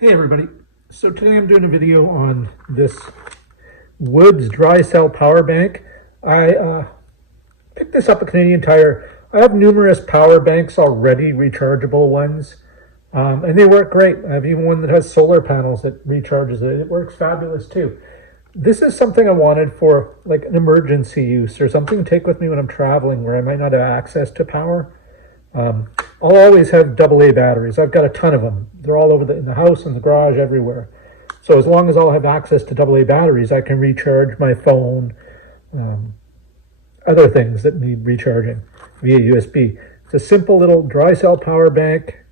Hey everybody, so today I'm doing a video on this Woods dry cell power bank. I picked this up at Canadian Tire. I have numerous power banks already, rechargeable ones, and they work great. I have even one that has solar panels that recharges it. It works fabulous too. This is something I wanted for like an emergency use or something to take with me when I'm traveling where I might not have access to power. I'll always have AA batteries. I've got a ton of them. They're all over in the house, in the garage, everywhere. So as long as I'll have access to AA batteries, I can recharge my phone, other things that need recharging via USB. It's a simple little dry cell power bank.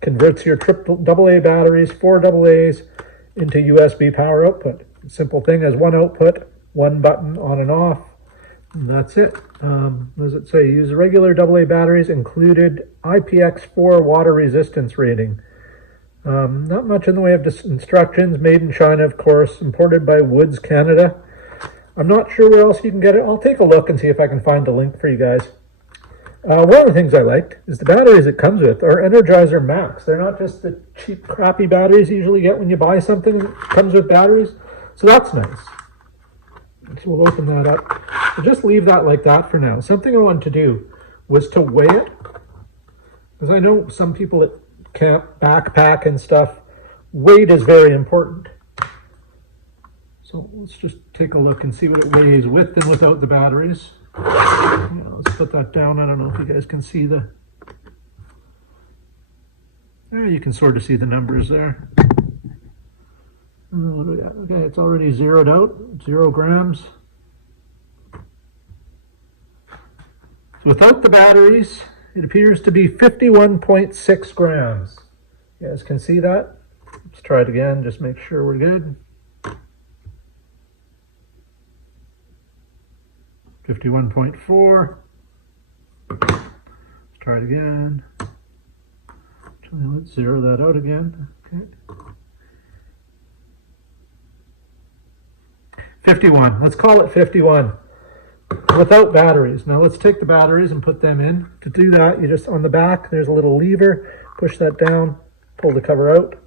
Converts your AA batteries, 4 AA's, into USB power output. Simple thing, has one output, one button on and off. And that's it. What does it say? Use regular AA batteries, included IPX4 water resistance rating. Not much in the way of instructions. Made in China, of course. Imported by Woods, Canada. I'm not sure where else you can get it. I'll take a look and see if I can find a link for you guys. One of the things I liked is the batteries it comes with are Energizer Max. They're not just the cheap, crappy batteries you usually get when you buy something that comes with batteries. So that's nice. So we'll open that up. I'll just leave that like that for now. Something I wanted to do was to weigh it, because I know some people that camp, backpack and stuff, weight is very important. So let's just take a look and see what it weighs with and without the batteries. Yeah, let's put that down. I don't know if you guys can see the... you can sort of see the numbers there. What do we got? Okay, it's already zeroed out, 0 grams. So without the batteries, it appears to be 51.6 grams. You guys can see that? Let's try it again, just make sure we're good. 51.4. Let's try it again. Let's zero that out again. Okay. 51. Let's call it 51 without batteries. Now let's take the batteries and put them in. To do that, you just, on the back, there's a little lever. Push that down, pull the cover out.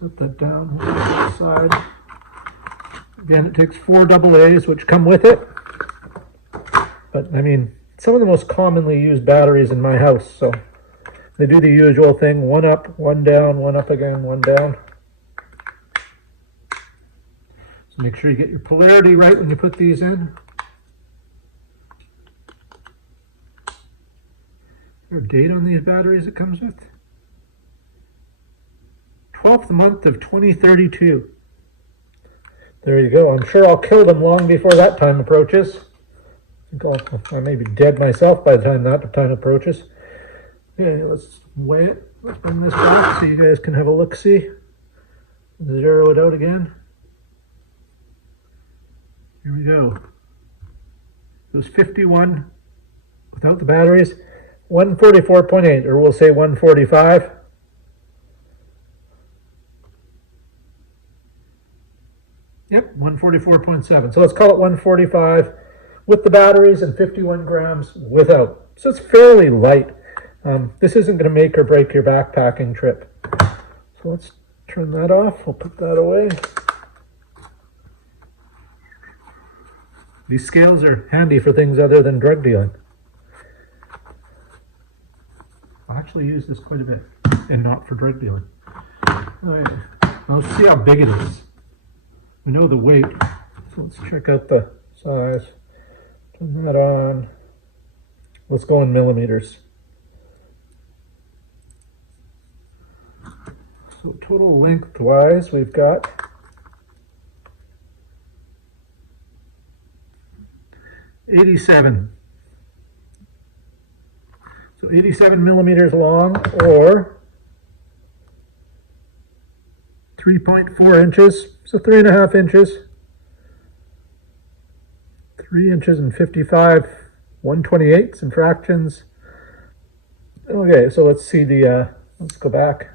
Set that down to the side. Again, it takes 4 AA's, which come with it. But I mean, some of the most commonly used batteries in my house. So they do the usual thing, 1 up, 1 down, 1 up again, 1 down. So make sure you get your polarity right when you put these in. Is there a date on these batteries it comes with? 12th month of 2032. There you go. I'm sure I'll kill them long before that time approaches. I may be dead myself by the time that time approaches. Okay, let's weigh it. Let's bring this back so you guys can have a look-see. Zero it out again. Here we go. It was 51 without the batteries. 144.8, or we'll say 145. Yep, 144.7. So let's call it 145 with the batteries and 51 grams without. So it's fairly light. This isn't going to make or break your backpacking trip. So let's turn that off. We'll put that away. These scales are handy for things other than drug dealing. I actually use this quite a bit, and not for drug dealing. Okay. Now let's see how big it is. We know the weight, so let's check out the size. Turn that on. Let's go in millimeters. So total lengthwise, we've got 87. So 87 millimeters long, or 3.4 inches. So 3.5 inches. 3 inches and 55 1/28 in fractions. Okay, so let's see the, let's go back.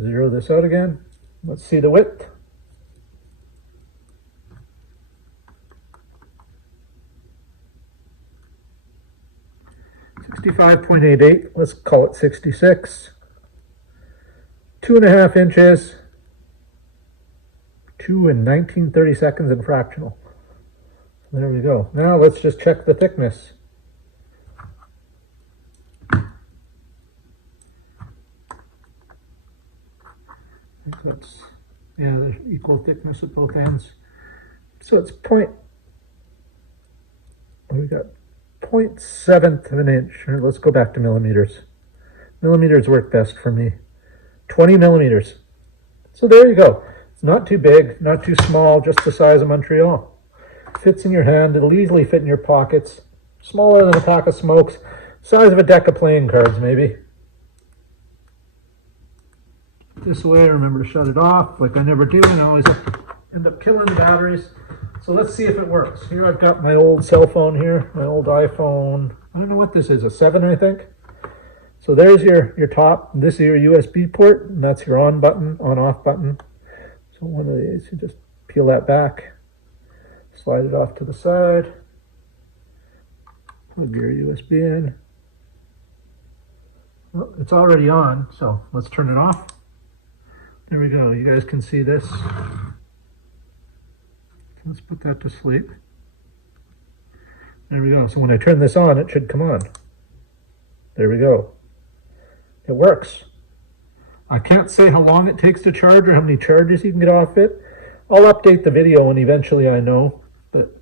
Zero this out again. Let's see the width. 65.88, let's call it 66. 2.5 inches, 2 and 19/32 in fractional. There we go. Now let's just check the thickness. That's, yeah, there's equal thickness at both ends. So it's we got 0.7 of an inch. Let's go back to millimeters. Millimeters work best for me. 20 millimeters. So there you go. It's not too big, not too small, just the size of Montreal. Fits in your hand. It'll easily fit in your pockets. Smaller than a pack of smokes. Size of a deck of playing cards, maybe. This way, remember to shut it off, like I never do, and I always end up killing the batteries. So let's see if it works. Here I've got my old cell phone here, my old iPhone. I don't know what this is, a 7, I think. So there's your top. This is your USB port, and that's your on button, on off button. So one of these, you just peel that back, slide it off to the side, plug your USB in. Well, it's already on, so let's turn it off. There we go. You guys can see this. Let's put that to sleep. There we go. So when I turn this on, it should come on. There we go. It works. I can't say how long it takes to charge or how many charges you can get off it. I'll update the video when eventually I know, but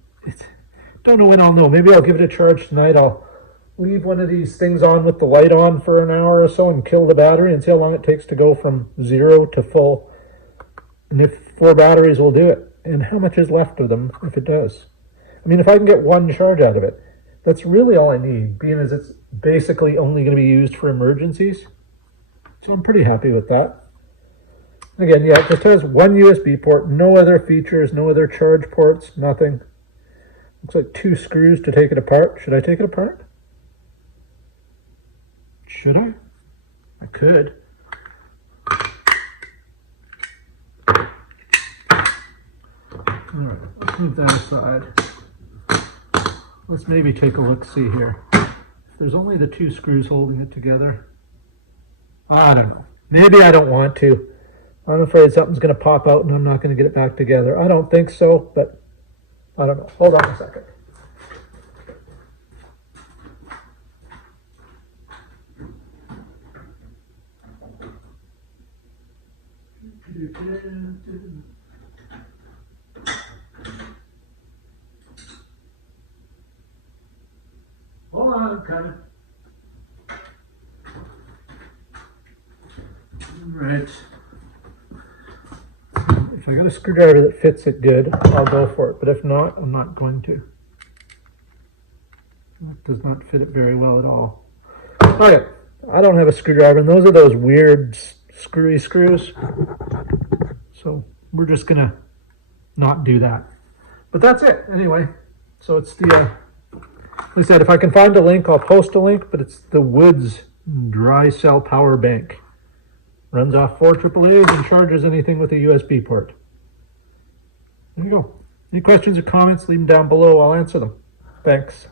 don't know when I'll know. Maybe I'll give it a charge tonight. I'll leave one of these things on with the light on for an hour or so and kill the battery and see how long it takes to go from 0 to full. And if 4 batteries will do it, and how much is left of them if it does. I mean, if I can get 1 charge out of it, that's really all I need, being as it's basically only going to be used for emergencies. So I'm pretty happy with that. Again, yeah, it just has 1 USB port, no other features, no other charge ports, nothing. Looks like 2 screws to take it apart. Should I take it apart? Should I? I could. All right, let's move that aside. Let's maybe take a look-see here. If there's only the 2 screws holding it together, I don't know. Maybe I don't want to. I'm afraid something's going to pop out and I'm not going to get it back together. I don't think so, but I don't know. Hold on a second. Hold on, I'm coming. Right. If I got a screwdriver that fits it good, I'll go for it. But if not, I'm not going to. That does not fit it very well at all. Okay, I don't have a screwdriver, and those are those weird screwy screws. So we're just gonna not do that. But that's it anyway. So it's the, like I said, if I can find a link, I'll post a link, but it's the Woods dry cell power bank. Runs off 4 AAAs and charges anything with a USB port. There you go. Any questions or comments, leave them down below. I'll answer them. Thanks.